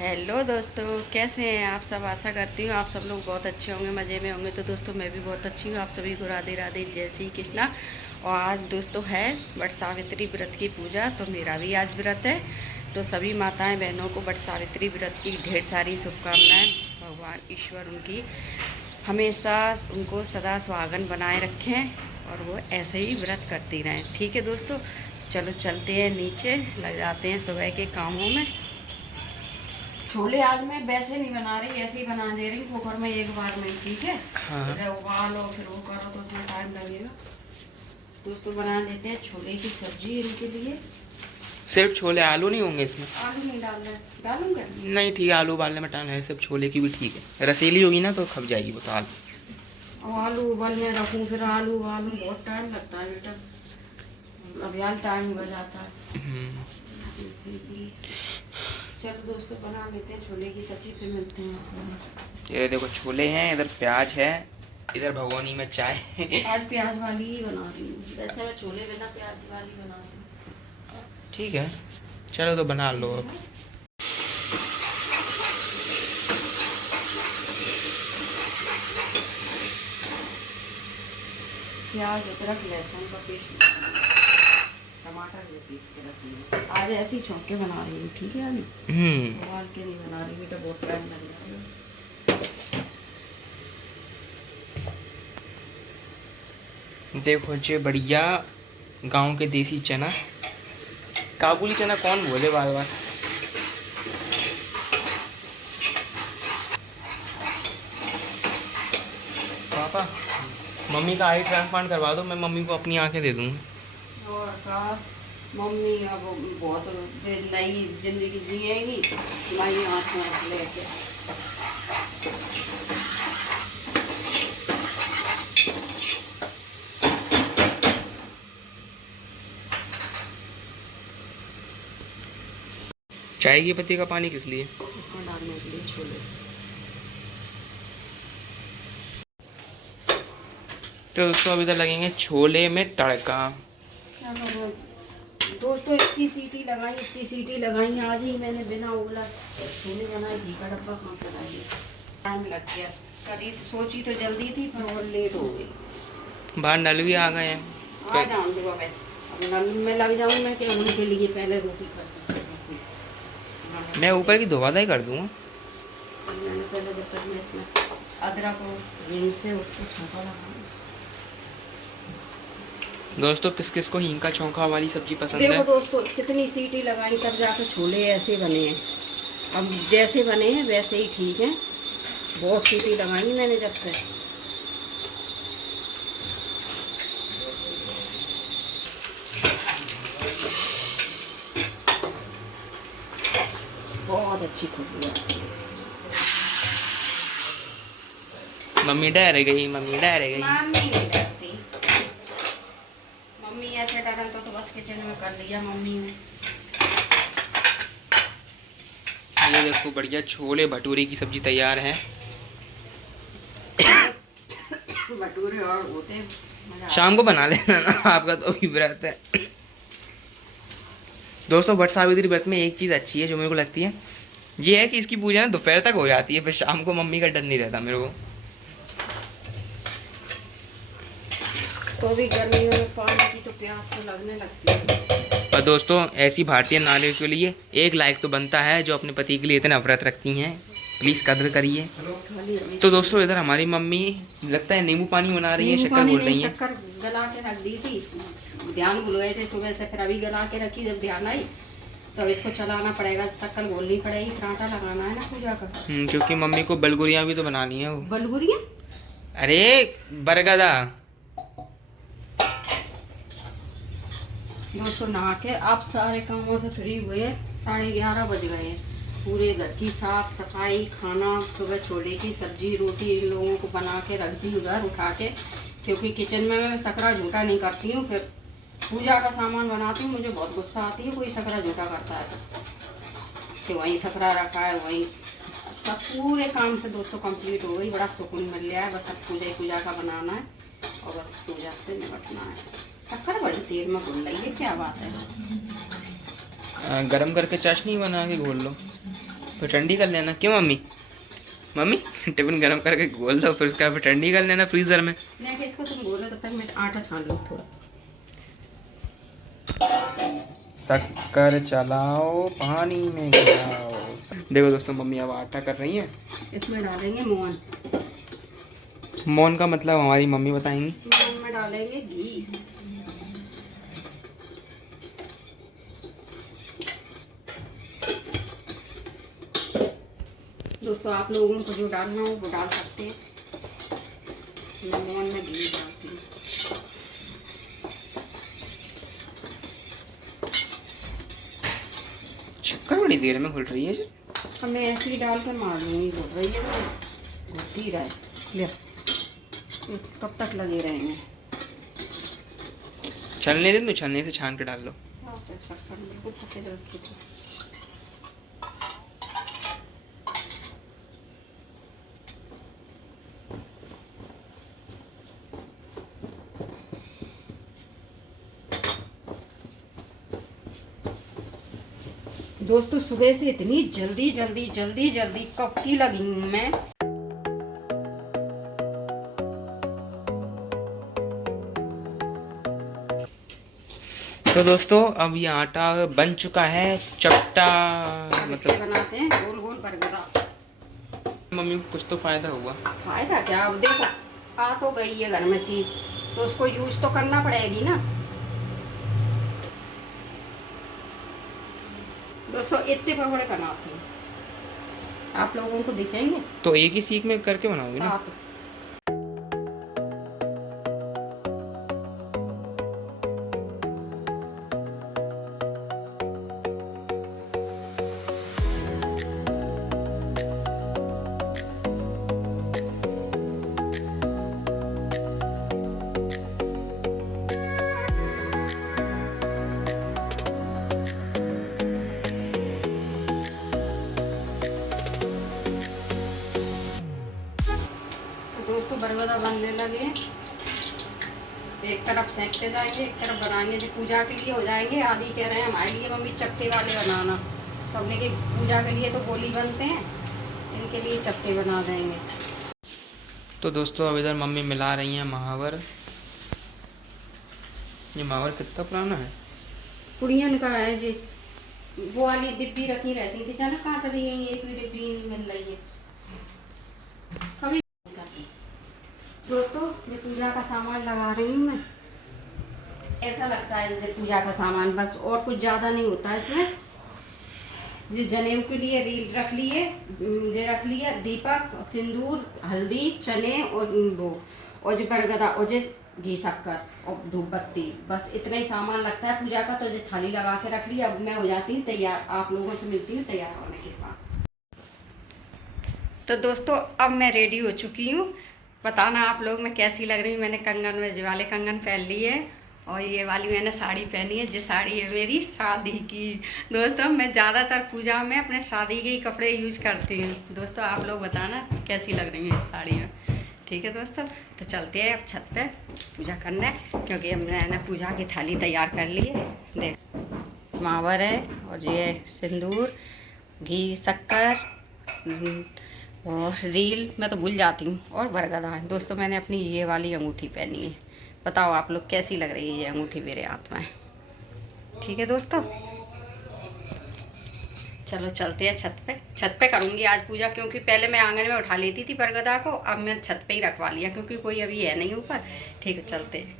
Hello दोस्तों, कैसे हैं आप सब। आशा करती हूँ आप सब लोग बहुत अच्छे होंगे, मज़े में होंगे। तो दोस्तों मैं भी बहुत अच्छी हूँ। आप सभी को राधे राधे, जय श्री कृष्णा। और आज दोस्तों है वट सावित्री व्रत की पूजा, तो मेरा भी आज व्रत है। तो सभी माताएं बहनों को वट सावित्री व्रत की ढेर सारी शुभकामनाएं। भगवान ईश्वर उनकी हमेशा उनको सदा सुहागन बनाए रखें और वो ऐसे ही व्रत करती रहें। ठीक है दोस्तों, चलो चलते हैं नीचे, लग जाते हैं सुबह के कामों में। छोले आज मैं वैसे नहीं बना रही, ऐसे ही बना दे रही कुकर में एक बार में। ठीक है, हाँ। इधर उबालो फिर वो करो तो उसमें टाइम लगेगा। दोस्तों बना देते हैं छोले की सब्जी इनके लिए। सिर्फ छोले, आलू नहीं होंगे इसमें? आलू नहीं डालना है, डालूंगा। नहीं ठीक है, आलू उबालने में टाइम है, सिर्फ छोले की भी ठीक है। रसीली होगी ना तो खप जाएगी वो तो आलू। और आलू उबालने रखूँ फिर आलू उबालूँ, बहुत टाइम लगता है बेटा। अब यार टाइम हो जाता है। चलो दोस्तों बना लेते हैं छोले की सब्जी, फिर मिलते हैं। ये देखो छोले हैं, इधर प्याज है, इधर भगोनी में चाय है। आज प्याज वाली ही बना रही हूँ, वैसे मैं छोले बिना प्याज वाली बनाती हूँ। ठीक है, चलो तो बना लो अब। प्याज अदरक लहसुन का पेस्ट, टमाटर भी पीस के रखी। आज ऐसी छौंक के बना रही हूँ, ठीक है। अभी उबाल के नहीं बना रही बेटा, बहुत टाइम लग जाएगा। देखो जी बढ़िया गांव के देसी चना, काबुली चना कौन बोले बार बार। पापा मम्मी का आई ट्रांसप्लांट करवा दो, मैं मम्मी को अपनी आंखें दे दूँगा। और का मम्मी अब बहुत नई जिंदगी जिएगी, नई आँखें लेके। चाय की पत्ती का पानी किस लिए? इसमें डालने के लिए छोले। तो दोस्तों अभी तक लगेंगे छोले में तड़का। दोस्तों इतनी सीटी लगाई आज ही मैंने, बिना उबला छोले बनाए। घी का डब्बा कहाँ चला गया, टाइम लग गया। करी सोची तो जल्दी थी पर और लेट हो गई। बाहर नल भी आ गए हैं। आ जाऊँगा मैं, अब नल में लग जाऊँ मैं कि उनके लिए पहले रोटी कर दूँ। मैं ऊपर की धोवाधाई कर दूँगा। मैंने पहले जब तक मैं इसमें अदरक और हींग से उसको छौंका लगाऊँ। दोस्तों किस किस को हींग का छौंका वाली सब्जी पसंद देखो है? दोस्तों कितनी सीटी लगाई तब जाके छोले ऐसे बने हैं। अब जैसे बने हैं वैसे ही ठीक है। बहुत सीटी लगाई मैंने जब से। बहुत अच्छी खुशबू आती है। मम्मी डर गई, मम्मी डर गई। मम्मी नहीं डरती, मम्मी ऐसे डरन तो बस किचन में कर लिया मम्मी ने। ये देखो बढ़िया छोले भटूरे की सब्जी तैयार है। भटूरे और होते शाम को बना लेना ना, आपका तो अभी व्रत है। दोस्तों वट सावित्री व्रत में एक चीज़ अच्छी है जो मेरे को लगती है, ये है कि इसकी पूजा ना दोपहर तक हो जाती है, फिर शाम को मम्मी का डर नहीं रहता मेरे को। तो भी गर्मियों में पानी की तो प्यास तो लगने लगती है। और दोस्तों ऐसी भारतीय नारियों के लिए एक लाइक तो बनता है जो अपने पति के लिए इतना व्रत रखती हैं, प्लीज़ कदर करिए। तो दोस्तों इधर हमारी मम्मी लगता है नींबू पानी बना रही है, शक्कर बोल रही है। शक्कर गला के रख दी थी, ध्यान भूल गए थे सुबह से, फिर अभी गला के रखी। जब ध्यान आई तो इसको चलाना पड़ेगा, शक्कर घोलनी पड़ेगी, फिर आटा लगाना है ना पूजा का। क्योंकि मम्मी को बलगुरियाँ भी तो बनानी है वो। बलगुरिया? अरे बरगदा। दोस्तों नहा के आप सारे कामों से फ्री हुए, 11:30 बज गए हैं। पूरे घर की साफ सफाई, खाना, सुबह छोले की सब्जी रोटी इन लोगों को बना के रख दी उधर उठा के, क्योंकि किचन में मैं सकरा झूठा नहीं करती हूँ। फिर पूजा का सामान बनाती हूँ, मुझे बहुत गुस्सा आती है कोई सकरा झूठा करता है तो वहीं सकरा रखा है वहीं। सब पूरे काम से दोस्तों कंप्लीट हो गई, बड़ा सुकून मिल गया है। बस अब पूजा का बनाना है और बस पूजा से निपटना है। शक्कर बड़ी देर में घुल रही है, क्या बात है। गरम करके चाशनी बना के घोल लो। तो ठंडी कर लेना। क्यों मम्मी? मम्मी टिफिन गर्म करके घोल दो, फिर उसका फिर ठंडी कर लेना फ्रीजर में। नहीं कि इसको तुम घोलो, तब तक मैं आटा छान लूँ थोड़ा। शक्कर चलाओ पानी में गिराओ। देखो दोस्तों, मम्मी अब आटा कर रही है। इसमें डालेंगे मोहन। मोहन का मतलब हमारी मम्मी बताएंगी। मोहन में डालेंगे घी। दोस्तों आप लोगों को जो डालना हो वो डाल सकते हैं। मैं मोहन में घी डालती हूँ। शक्कर बड़ी देर में घुल रही है जी। अब मैं ऐसे ही डाल कर मार लूँगी। घुल रही है तो घुलती रहे। ले कब तक लगे रहेंगे। छलने दे, तो छलने से छान के डाल लो। शक्कर बिल्कुल सफेद रखी थी। दोस्तों सुबह से इतनी जल्दी जल्दी जल्दी जल्दी कब की लगी हूँ मैं। तो दोस्तों अब ये आटा बन चुका है चपटा, मतलब बनाते हैं गोल गोल बरगदा। मम्मी को कुछ तो फायदा हुआ। फायदा क्या, अब देखो आ तो गई है घर में चीज, तो उसको यूज तो करना पड़ेगी ना। दोस्तों इतने पकौड़े बनाती हूँ, आप लोगों को दिखेंगे तो एक ही सीख में करके बनाओगे ना। साथ। दोस्तों बरगदा बनने लगे, एक तरफ सेकते जाएंगे एक तरफ बनाएंगे। जो पूजा के लिए हो जाएंगे, आदि कह रहे हैं हमारे लिए मम्मी चपटे वाले बनाना, तो हमने की पूजा के लिए तो गोली बनते हैं, इनके लिए चपटे बना देंगे। तो दोस्तों अब इधर मम्मी मिला रही हैं महावर। ये महावर कितना पुराना है? कुड़ियन का है जी। वो वाली डिब्बी रखी रहती थी, जाना कहाँ चली गई, एक भी डिब्बी नहीं मिल रही है कभी। दोस्तों ये पूजा का सामान लगा रही हूँ मैं। ऐसा लगता है जैसे पूजा का सामान, बस और कुछ ज़्यादा नहीं होता है इसमें। जो जनेऊ के लिए रील रख लिए, जो रख लिया दीपक, सिंदूर, हल्दी, चने और वो, और जो बरगदा और जो घी शक्कर और धूप बत्ती, बस इतना ही सामान लगता है पूजा का। तो जो थाली लगा के रख ली, अब मैं हो जाती हूँ तैयार, आप लोगों से मिलती हूँ तैयार होने के बाद। तो दोस्तों अब मैं रेडी हो चुकी हूँ। बताना आप लोग मैं कैसी लग रही हूँ। मैंने कंगन में ये वाले कंगन पहन लिए है, और ये वाली मैंने साड़ी पहनी है। ये साड़ी है मेरी शादी की। दोस्तों मैं ज़्यादातर पूजा में अपने शादी के ही कपड़े यूज करती हूँ। दोस्तों आप लोग बताना कैसी लग रही है इस साड़ी में। ठीक है दोस्तों, तो चलते हैं अब छत पे पूजा करने, क्योंकि हमने ना पूजा की थाली तैयार कर ली है। देख मावर है, और ये सिंदूर, घी शक्कर और रील, मैं तो भूल जाती हूँ, और बरगदा है। दोस्तों मैंने अपनी ये वाली अंगूठी पहनी है। बताओ आप लोग कैसी लग रही है ये अंगूठी मेरे हाथ में। ठीक है दोस्तों, चलो चलते हैं छत पे। छत पे करूँगी आज पूजा, क्योंकि पहले मैं आंगन में उठा लेती थी बरगदा को, अब मैं छत पे ही रखवा लिया, क्योंकि कोई अभी है नहीं ऊपर। ठीक है चलते हैं।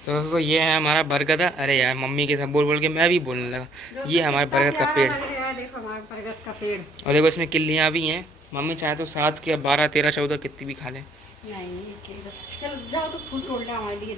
तो दोस्तों ये है हमारा बरगदा। अरे यार मम्मी के साथ बोल बोल के मैं भी बोलने लगा। ये हमारे बरगद का पेड़। देखो हमारे बरगद का पेड़, और देखो इसमें किल्लियाँ भी हैं। मम्मी चाहे तो 7 के 12 13 14 कितनी भी खा ले। नहीं चल जाओ तो फूल तोड़ ले हमारे लिए।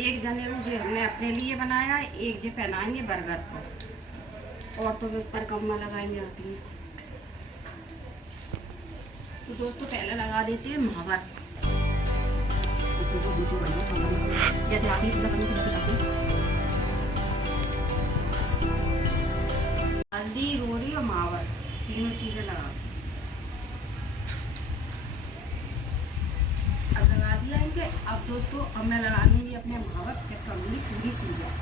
एक जने मुझे हमने अपने लिए बनाया, एक जो पहनाएंगे बरगद को, और तो ऊपर कम्मा लगाएंगे आती है। तो दोस्तों पहले लगा देते हैं महावर, जैसे आती है हल्दी, रोरी और मावर तीनों चीज़ें लगा अब लगा दिया इनके। अब दोस्तों अब मैं लगा दूँगी अपने मावर, फिर करूँगी पूरी पूजा।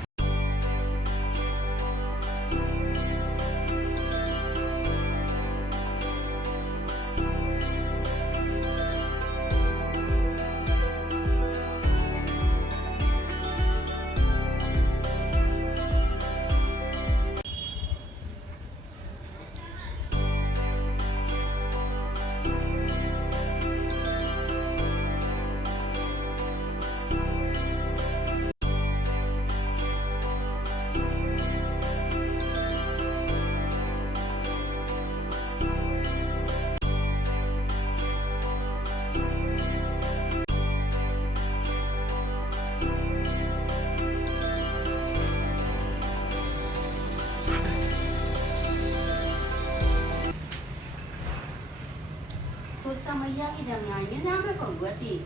तुलसा मैया की जमी आई है जहाँ पे भगवती।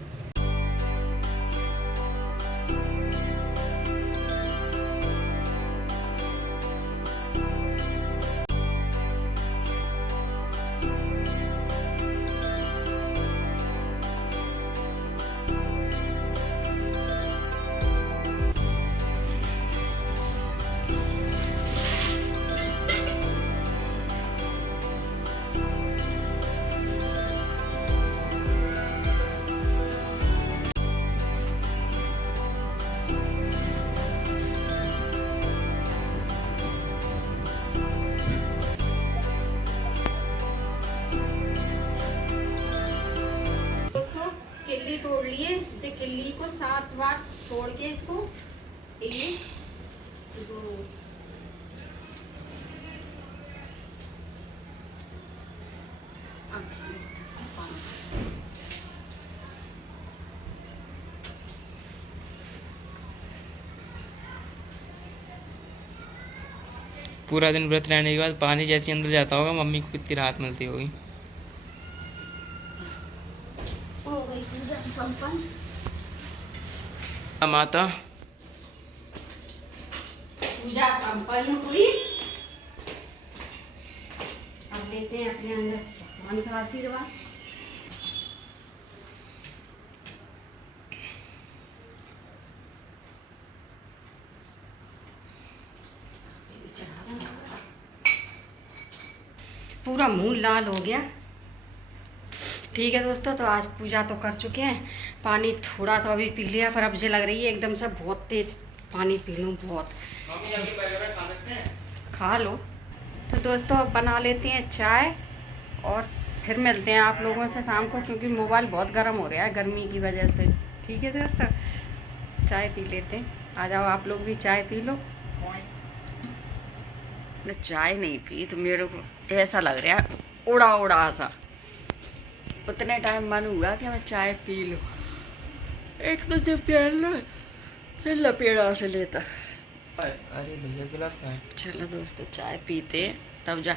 किल्ली तोड़ लिए, जो किल्ली को 7 बार तोड़ के इसको 1 2 5 पूरा दिन व्रत रहने के बाद पानी जैसे अंदर जाता होगा, मम्मी को कितनी राहत मिलती होगी। हो गई पूजा संपन्न। माता पूजा संपन्न हुई। अब लेते हैं अपने अंदर भगवान का आशीर्वाद। पूरा मुंह लाल हो गया। ठीक है दोस्तों, तो आज पूजा तो कर चुके हैं। पानी थोड़ा तो अभी पी लिया, पर अब मुझे लग रही है एकदम से बहुत तेज पानी पी लूँ बहुत। खा लो। तो दोस्तों अब बना लेते हैं चाय और फिर मिलते हैं आप लोगों से शाम को, क्योंकि मोबाइल बहुत गर्म हो रहा है गर्मी की वजह से। ठीक है दोस्तों, चाय पी लेते हैं। आ जाओ आप लोग भी चाय पी लो। मैं चाय नहीं पी तो मेरे को ऐसा लग रहा है उड़ा उड़ा सा। उतने टाइम मन हुआ कि मैं चाय पी लूँ। एक तो जब प्यार लो फिर लपेड़ा से लेता। अरे भैया गिलास कहाँ है? चलो दोस्तों चाय पीते तब जा।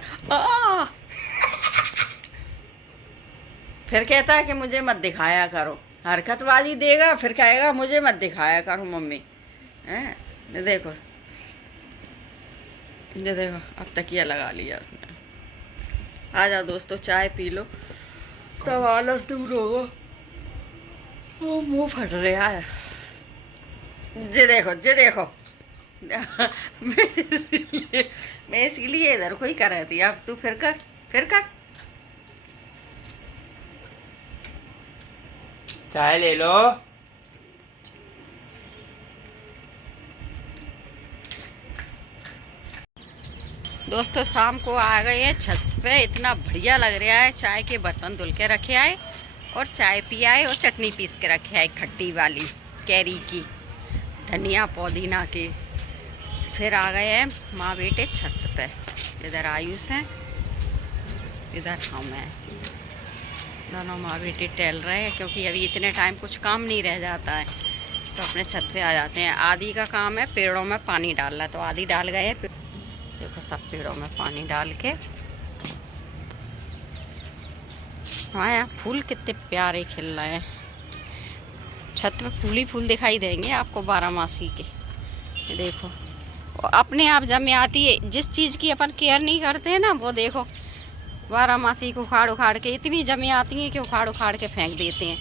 फिर कहता है कि मुझे मत दिखाया करो, हरकतबाजी देगा, फिर कहेगा मुझे मत दिखाया करो मम्मी। हैं देखो, ये देखो अब तकिया लगा लिया उसने। आ जाओ दोस्तों चाय पी लो तब आलस दूर होगा। वो मुंह फट रहा है। जे देखो जे देखो मैं इसलिए इधर को ही कर रही थी। अब तू फिर कर। चाय ले लो। दोस्तों शाम को आ गए हैं छत पे। इतना बढ़िया लग रहा है। चाय के बर्तन धुल के रखे आए और चाय पी आए और चटनी पीस के रखे आए खट्टी वाली कैरी की, धनिया पुदीना की। फिर आ गए हैं माँ बेटे छत पे। इधर आयुष है, इधर हम हैं। दोनों माँ बेटे टहल रहे हैं, क्योंकि अभी इतने टाइम कुछ काम नहीं रह जाता है तो अपने छत पे आ जाते हैं। आदि का काम है पेड़ों में पानी डालना, तो आदि डाल गए हैं। देखो सब पेड़ों में पानी डाल के। हाँ यार फूल कितने प्यारे खिल रहे हैं। छत पे फूल ही फूल दिखाई देंगे आपको 12 मासी के। ये देखो अपने आप जब में आती है। जिस चीज़ की अपन केयर नहीं करते हैं ना, वो देखो बारहमासी को उखाड़ उखाड़ के इतनी जमे आती हैं कि उखाड़ उखाड़ के फेंक देते हैं,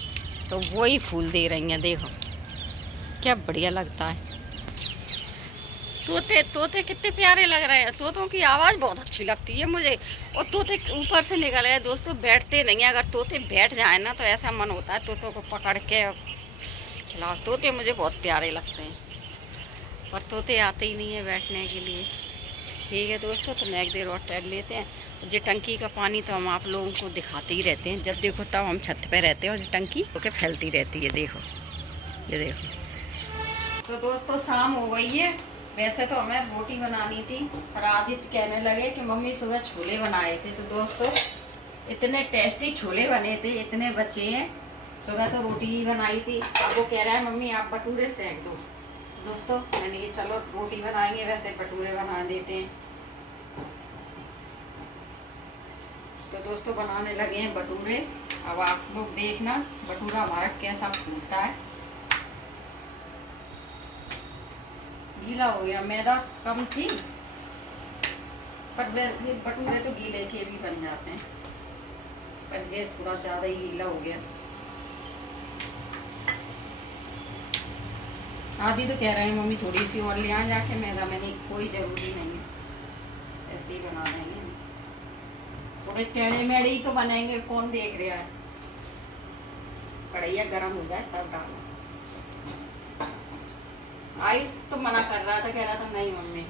तो वही फूल दे रही हैं। देखो क्या बढ़िया लगता है। तोते तोते कितने प्यारे लग रहे हैं। तोतों की आवाज़ बहुत अच्छी लगती है मुझे। और तोते ऊपर से निकल गए दोस्तों, बैठते नहीं हैं। अगर तोते बैठ जाए ना तो ऐसा मन होता है तोतों को पकड़ के खिलाओ। तोते मुझे बहुत प्यारे लगते हैं, पर तोते आते ही नहीं है बैठने के लिए। ठीक है दोस्तों, तो नेक्स्ट देर और टैग लेते हैं। ये टंकी का पानी तो हम आप लोगों को दिखाते ही रहते हैं, जब देखो तब हम छत पे रहते हैं और ये टंकी होके फैलती रहती है। देखो ये देखो। तो दोस्तों शाम हो गई है। वैसे तो हमें रोटी बनानी थी, पर आदित्य कहने लगे कि मम्मी सुबह छोले बनाए थे। तो दोस्तों इतने टेस्टी छोले बने थे, इतने बचे हैं। सुबह तो रोटी ही बनाई थी, अब वो कह रहा है मम्मी आप भटूरे सेंक दो। दोस्तों मैंने कहा चलो रोटी बनाएंगे, वैसे भटूरे बना देते हैं। तो दोस्तों बनाने लगे हैं भटूरे। अब आप लोग देखना भटूरा हमारा कैसा फूलता है। गीला हो गया, मैदा कम थी, पर वैसे भटूरे तो गीले के भी बन जाते हैं, पर ये थोड़ा ज़्यादा ही गीला हो गया। आदि तो कह रहे हैं मम्मी थोड़ी सी और ले आए जाके मैदा। मैंने कोई ज़रूरी नहीं है, ऐसे ही बना देंगे। थोड़े टेढ़े मेढ़े ही तो बनेंगे, कौन देख रहा है। कढ़ैया गर्म हो जाए तब डालो। आयुष तो मना कर रहा था, कह रहा था नहीं मम्मी।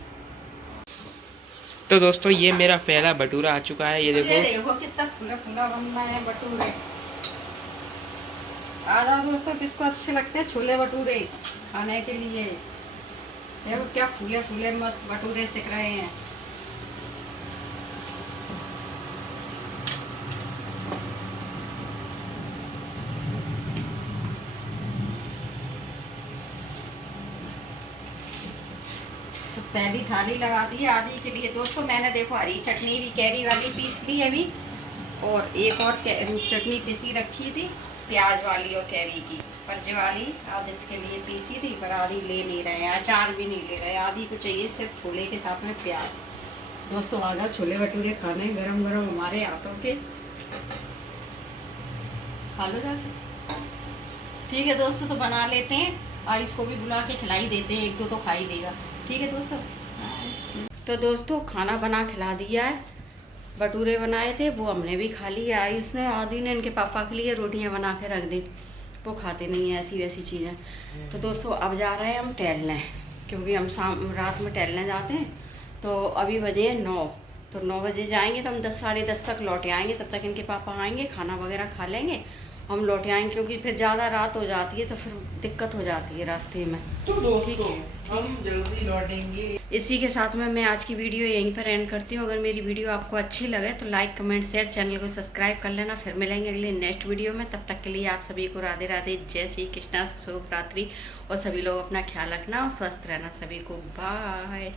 तो दोस्तों ये मेरा पहला भटूरा आ चुका है। ये देखो कितना फूला फूला बन रहा है भटूरे। आ जाओ दोस्तों, किसको अच्छे लगते हैं छोले भटूरे खाने के लिए। देखो क्या फूले फूले मस्त भटूरे सिक रहे हैं। तो पहली थाली लगा दी है आदि के लिए। दोस्तों मैंने देखो हरी चटनी भी कैरी वाली पीस ली है अभी, और एक और चटनी पीसी रखी थी प्याज वाली और कैरी की, पर जो वाली आदित्य के लिए पीसी थी, पर आदि ले नहीं रहे हैं, अचार भी नहीं ले रहे। आदि को चाहिए सिर्फ छोले के साथ में प्याज। दोस्तों आ गया छोले भटूरे खाने, गरम गरम हमारे हाथों के। खा लो जाके। ठीक है दोस्तों, तो बना लेते हैं। आयुष को भी बुला के खिलाई देते हैं, एक दो तो खा ही देगा। ठीक है दोस्तों। तो दोस्तों खाना बना खिला दिया है। भटूरे बनाए थे वो हमने भी खा लिया। आयुष ने आदि ने इनके पापा के लिए रोटियां बना के रख दी, वो खाते नहीं हैं ऐसी वैसी चीज़ें। तो दोस्तों अब जा रहे हैं हम टहलने, क्योंकि हम रात में टहलने जाते हैं। तो अभी बजे 9, तो 9 बजे जाएंगे तो हम 10 साढ़े 10 तक लौटे आएंगे। तब तक इनके पापा आएंगे, खाना वगैरह खा लेंगे, हम लौटे आएंगे, क्योंकि फिर ज़्यादा रात हो जाती है तो फिर दिक्कत हो जाती है रास्ते में। तो दोस्तों हम जल्दी लौटेंगे। इसी के साथ में मैं आज की वीडियो यहीं पर एंड करती हूँ। अगर मेरी वीडियो आपको अच्छी लगे तो लाइक कमेंट शेयर, चैनल को सब्सक्राइब कर लेना। फिर मिलेंगे अगले नेक्स्ट वीडियो में। तब तक के लिए आप सभी को राधे राधे, जय श्री कृष्णा, शुभ रात्रि, और सभी लोग अपना ख्याल रखना और स्वस्थ रहना। सभी को बाय।